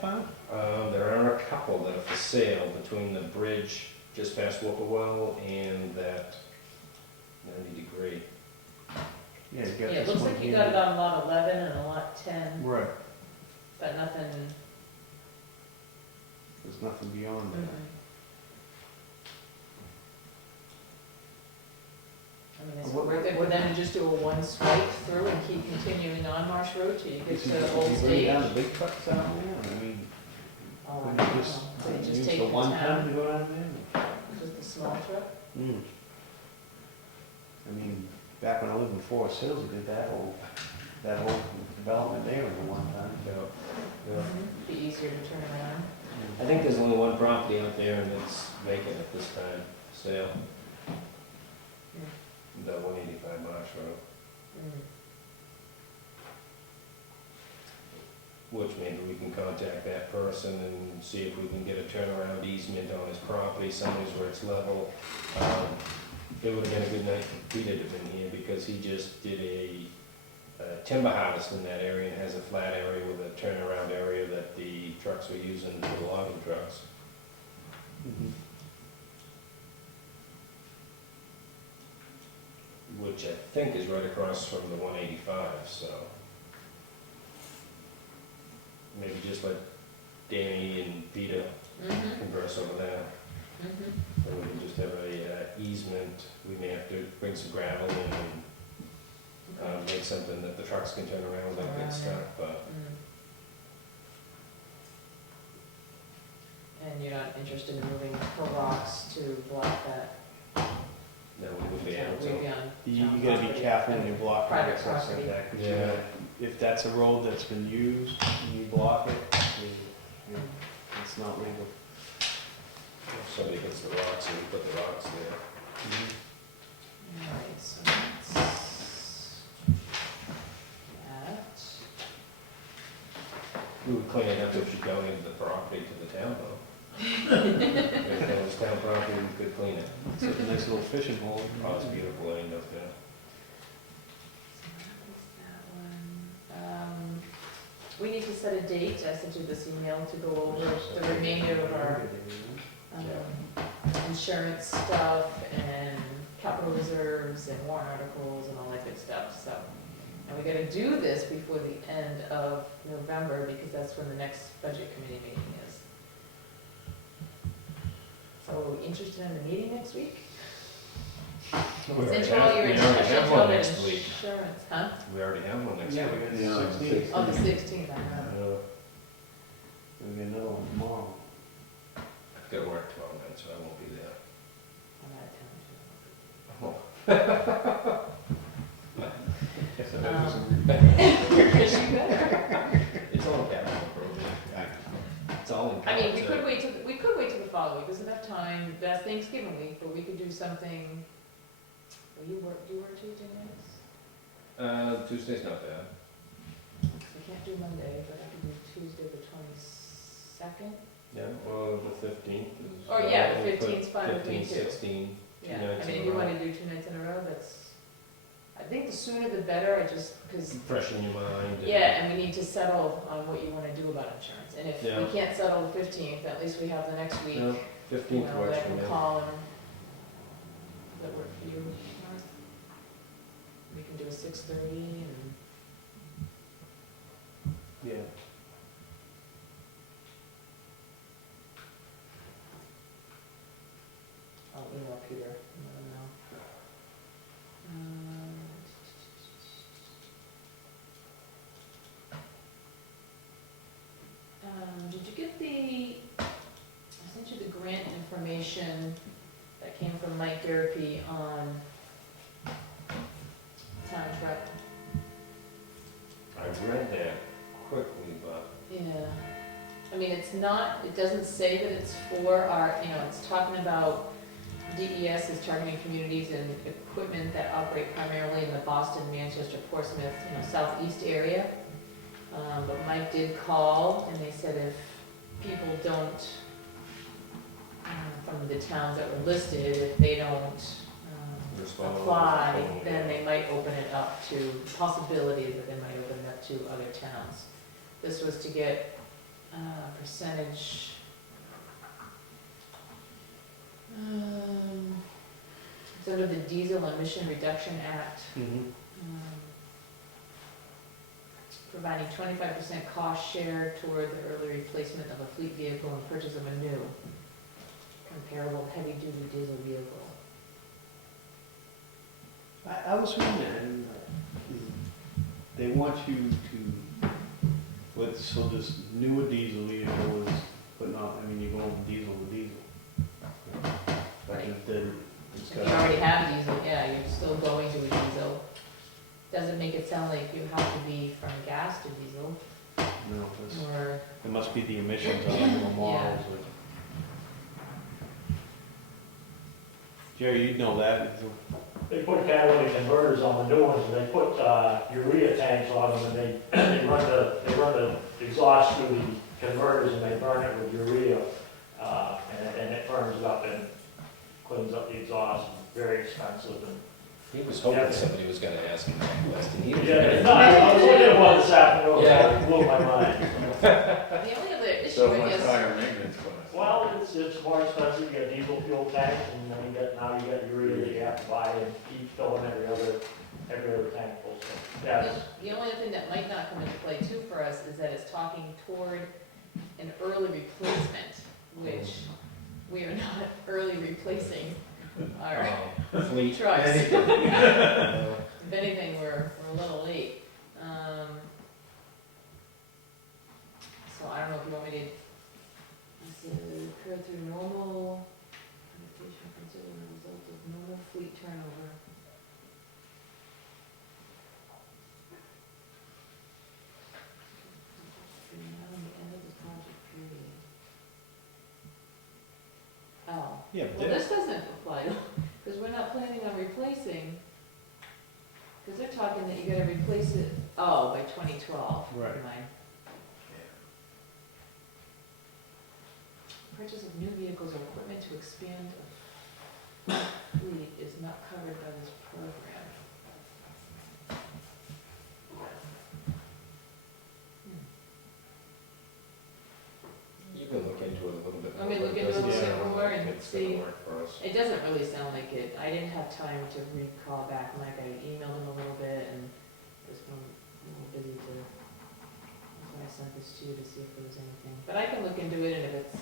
that far? There are a couple that are for sale between the bridge just past Wakefield and that 90-degree. Yeah, you got Yeah, it this looks one like you here. got it on lot 11 and a lot 10, Right, but nothing. there's nothing beyond that. I mean, is it What- worth it for them to just do a one swipe through and keep continuing on Marsh Road till you get to the old You bring stage? down the big trucks down there, I mean, Oh, I couldn't don't you just, know. Could you just use take the the one ton town, to go down there? just the small truck? Hmm. I mean, back when I lived in Forest Hills, we did that whole development there in the one time. Yeah. Be easier to turn around. I think there's only one property out there and it's vacant at this time, sale, the 185 Marsh Road, which maybe we can contact that person and see if we can get a turnaround easement on his property, somewhere where it's level. It would have been a good night for Peter to have been here because he just did a timber harvest in that area and has a flat area with a turnaround area that the trucks were using for the logging trucks. Mhm. Which I think is right across from the 185, so maybe just let Danny and Peter converse over that. Then we can just have a easement, we may have to bring some gravel in and make something that the trucks can turn around without getting stuck, but And you're not interested in moving the rocks to block that? then we would be able We'd be to. on You town gotta be property. careful when you block Private access like property. that, 'cause Yeah. if that's a road that's been used, and you block it, it's not legal. If somebody hits the rocks and we put the rocks there. Alright, so that's that. We would clean it up if you go into the property to the town though. If it was town property, we could clean it. It's a nice little fishing hole. Oh, it's beautiful, I know, yeah. So that was that one. We need to set a date, I sent you this email to go over the remainder of our insurance stuff and capital reserves and warrant articles and all that good stuff, so. And we gotta do this before the end of November, because that's when the next budget committee meeting is. So, interested in the meeting next week? We already Essential, all your have essential one next week. insurance, huh? We already have one next Yeah, week. we got Yeah, the 16th. Oh, the 16th, I know. There'll be another one tomorrow. I've got to work 12 nights, so I won't be there. I'm out of town too. Oh. So that was a- Because you better. It's all capital improvement. It's all in. I mean, we could wait till the following week, there's enough time, that's Thanksgiving week, but we could do something, well, do you work Tuesday nights? Tuesday's not bad. I can't do Monday, but I can do Tuesday the 22nd. Yeah, well, the 15th is. Or, yeah, the we'll put 15th 's fine with me 15, too. 16, two Yeah, nights I mean, in if a you row. wanna do 2 nights in a row, I think the sooner the better, because, Fresh in your mind. yeah, and we need to settle on what you wanna do about insurance. And if Yeah. we can't settle the 15th, at least we have the next week, No, you 15th know, works that I for can me. call and, does that work for you, Mark? We can do a 6:30 and, Yeah. I'll email Peter and let him know. Did you get I sent you the grant information that came from Mike Garapi on town truck? I read that quickly, but Yeah, I mean, it doesn't say that it's for our, it's talking about DES is targeting communities and equipment that operate primarily in the Boston, Manchester, Portsmouth, southeast area. But Mike did call and they said if people don't, from the towns that were listed, if they don't respond. apply, then they might open it up to, possibility that they might open it up to other towns. This was to get percentage. It's under the Diesel Emission Reduction Act, Mhm. providing 25% cost share toward the early replacement of a fleet vehicle and purchase of a new comparable heavy-duty diesel vehicle. I was reading that, and they want you to, so this newer diesel vehicle is putting out, I mean, you're going from diesel to diesel. But then it's If you got, already have a diesel, yeah, you're still going to a diesel. Doesn't make it sound like you have to be from gas to diesel, no, this, or, it must be the emissions on the newer models. Or- Jerry, you'd know that. They put catalytic converters on the new ones, and they put urea tanks on them, and they run the exhaust through the converters, and they burn it with urea, and it burns it up and cleans up the exhaust. Very expensive. And He was hoping somebody was gonna ask him that question. He was yeah, ready. no, I was looking at one this afternoon. Yeah. It blew my mind. the only other issue, So I much guess, higher maintenance cost. Well, it's more expensive. You got diesel fuel tanks, and then now you got urea that you have to buy and keep filling every other tank full. So yeah, the only thing that might not come into play too for us is that it's talking toward an early replacement, which we are not early replacing our Fleet. trucks. Uh, If anything, we're a little late. So I don't know if you want me to, this is occurred through normal, adaptation considered a result of normal fleet turnover. Between now and the end of the project period. Oh, Yeah, well, but this doesn't apply, because we're not planning on replacing, because they're talking that you gotta replace it, oh, by 2012. Right. Never mind. Purchase of new vehicles or equipment to expand a fleet is not covered by this program. You can look into it a little bit more. Let me look but into it a doesn't bit sound more like and it's gonna see. work for us. It doesn't really sound like it. I didn't have time to recall back, Mike. I emailed him a little bit and just been a little busy to, that's why I sent this to you to see if there was anything. But I can look into it, and if it's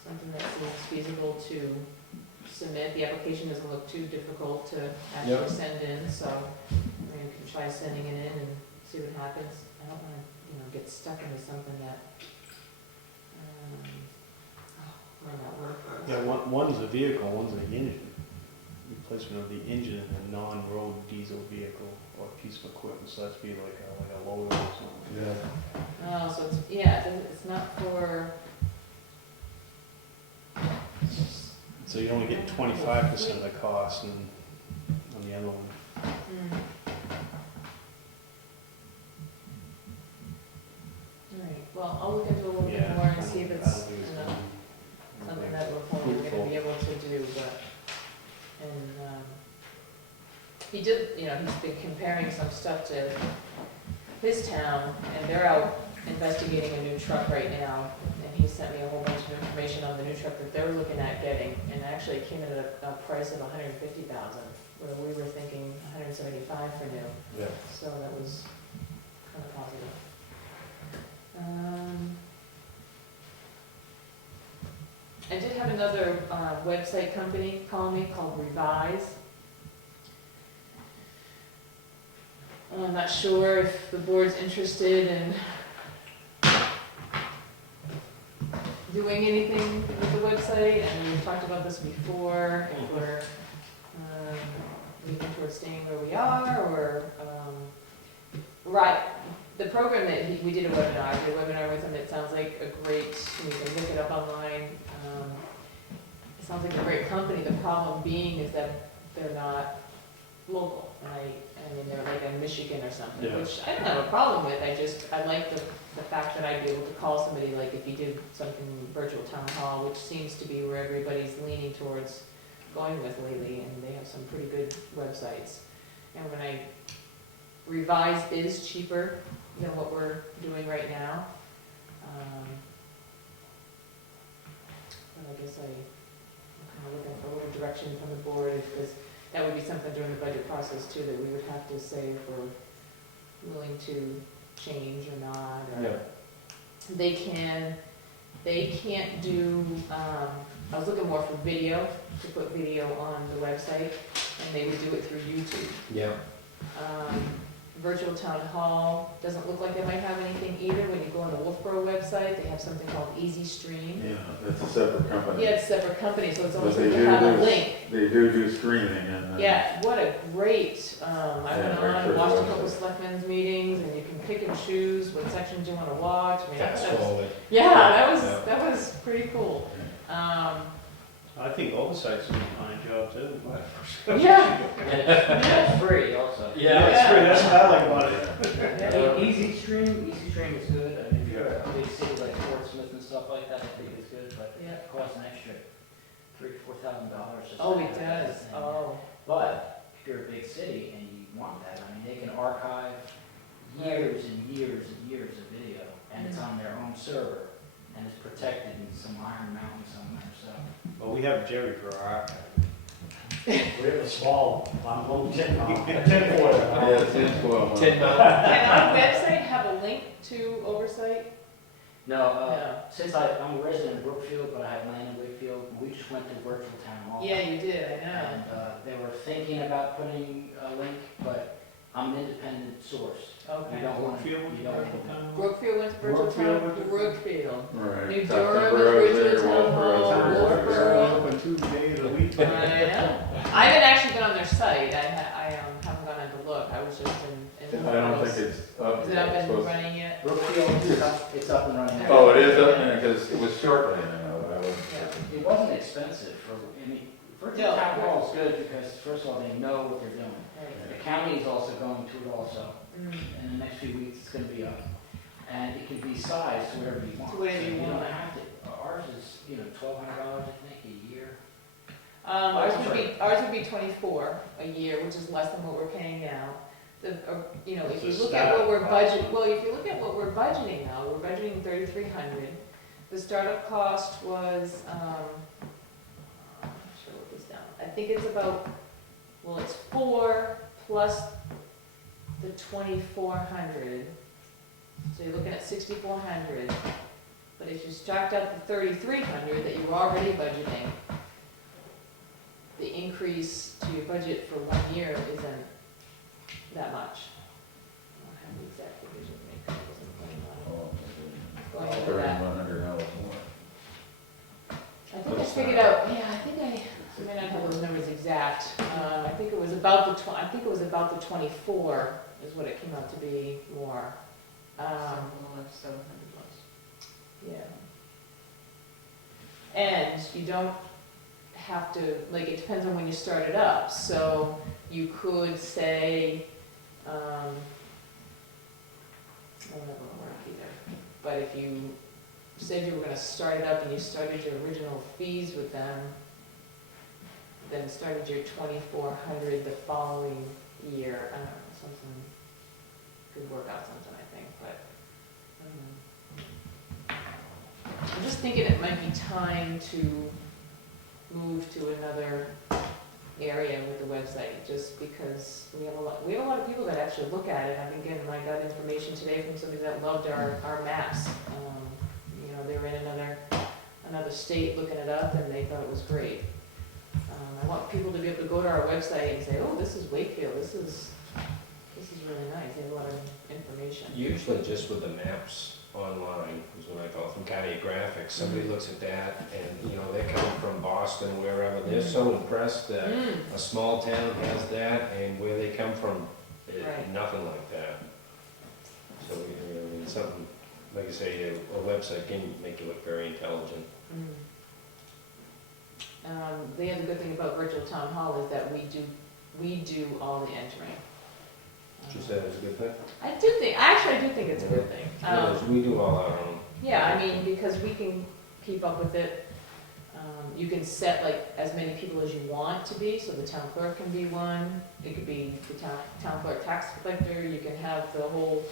something that seems feasible to submit, the application doesn't look too difficult to actually Yep. send in, so I mean, you can try sending it in and see what happens. I don't wanna, get stuck into something that, might not work for us. yeah, one's a vehicle, one's an engine. Replacement of the engine in a non-road diesel vehicle or piece of equipment, so that's be like a loader or something. Yeah. Oh, so it's, yeah, it's not for. So you only get 25% of the cost on the other one. Alright, well, I'll look into it a little bit Yeah, more I and don't- see if I it's, don't think it's gonna- I don't something think that so. we're probably gonna be able to do, but, and, he did, he's been comparing some stuff to his town, and they're out investigating a new truck right now, and he sent me a whole bunch of information on the new truck that they were looking at getting, and actually it came in at a price of $150,000, where we were thinking $175,000 for new, Yeah. so that was kind of positive. I did have another website company call me called Revise. I'm not sure if the board's interested in doing anything with the website, and we've talked about this before, if we're leaning towards staying where we are, or, right, the program that we did a webinar with him. It sounds like a great, you can look it up online. It sounds like a great company. The problem being is that they're not local. And I mean, they're like in Michigan or something, Yeah. which I don't have a problem with. I like the fact that I'd be able to call somebody, like if you did something virtual town hall, which seems to be where everybody's leaning towards going with lately, and they have some pretty good websites. And when Revise is cheaper than what we're doing right now. But I guess I'm kind of looking for a little direction from the board, because that would be something during the budget process too, that we would have to say if we're willing to change or not, or. Yeah. They can't do, I was looking more for video, to put video on the website, and they would do it through YouTube. Yeah. Virtual town hall, doesn't look like they might have anything either. When you go on the Wolfboro website, they have something called Easy Stream. Yeah, that's a separate company. Yeah, it's a separate company, so it's But almost they like you do have a do- link. They do streaming and. Yeah, what a great, I went Yeah, on, very watched a good couple website. selectmen's meetings, and you can pick and choose what sections you wanna watch. I mean, Fast forward. yeah, Yeah. that was pretty cool. I think Oversite's doing a fine job too. Yeah. It's free also. Yeah, that's true, that's what I like about it. Easy Stream is good. I mean, if you're a big city like Portsmouth and stuff like that, I think it's good, but Yeah. it costs an extra $3,000 to $4,000 just. Oh, to it have that does, thing. oh. But if you're a big city and you want that, I mean, they can archive years and years and years of video, and it's on their own server, and it's protected in some iron mountain somewhere, so. Well, we have Jerry for our archive. We have a small, little tin foil. Yeah, it's in 12. 10 miles. Can our website have a link to Oversight? No, No. since I'm a resident of Brookfield, but I have land in Wakefield, and we just went to virtual town hall. Yeah, you did, I know. And they were thinking about putting a link, but I'm an independent source. Okay. You don't want to, Brookfield, you don't, Brookfield Town Hall? Brookfield went to virtual Brookfield town, went to- Brookfield. Right. New Tucson Durham, Borough's Bridgewood there, Town Hall, Wolfboro's there. Wolfboro. Open 2 days a week. I know. I haven't actually been on their site, I haven't gone in to look, I was just in. I don't think it's up. Is it up It's and supposed- running yet? Brookfield, it's up and running. Oh, it is up there, because it was shortly, I was. Yeah. It wasn't expensive for, I mean, virtual No. town hall is good because first of all, they know what they're doing. Right. The county is also going to it also. Mm. In the next few weeks, it's gonna be up. And it can be sized to whatever you want. To whatever you So want. don't have to, ours is, $1,200, I think, a year. Ours would be 24 a year, which is less than what we're paying now. If you It's a look at what we're startup budgeting, well, if you look at what we're budgeting now, we're budgeting 3,300. The startup cost was, I'm sure what this down. I think it's about, well, it's 4 plus the 2,400. So you're looking at 6,400. But if you subtract out the 3,300 that you were already budgeting, the increase to your budget for 1 year isn't that much. I don't have the exact figures with me, 'cause I wasn't planning on going into that. $3,100 more. I think I figured out, yeah, I may not have those numbers exact. I think it was about the 24 is what it came out to be more. Yeah. And you don't have to, like, it depends on when you start it up, so you could say, that won't work either, but if you said you were gonna start it up and you started your original fees with them, then started your 2,400 the following year, I don't know, something could work out something, I think, but, I'm just thinking it might be time to move to another area with the website, just because we have a lot of people that actually look at it. I've been getting, I got information today from somebody that loved our maps. They were in another state looking it up, and they thought it was great. I want people to be able to go to our website and say, oh, this is Wakefield, this is really nice, they have a lot of information. Usually just with the maps online, is what I call it, from County Graphics, somebody looks at that and, they're coming from Boston, wherever, they're so impressed that a small town has that, and where they come from, Right. nothing like that. So, something, like I say, a website can make you look very intelligent. The other good thing about virtual town hall is that we do all the entering. She said it's a good thing? I do think it's a good thing. We do all our own. Yeah, I mean, because we can keep up with it. You can set like as many people as you want to be, so the town clerk can be one. It could be the town clerk tax collector. You can have the whole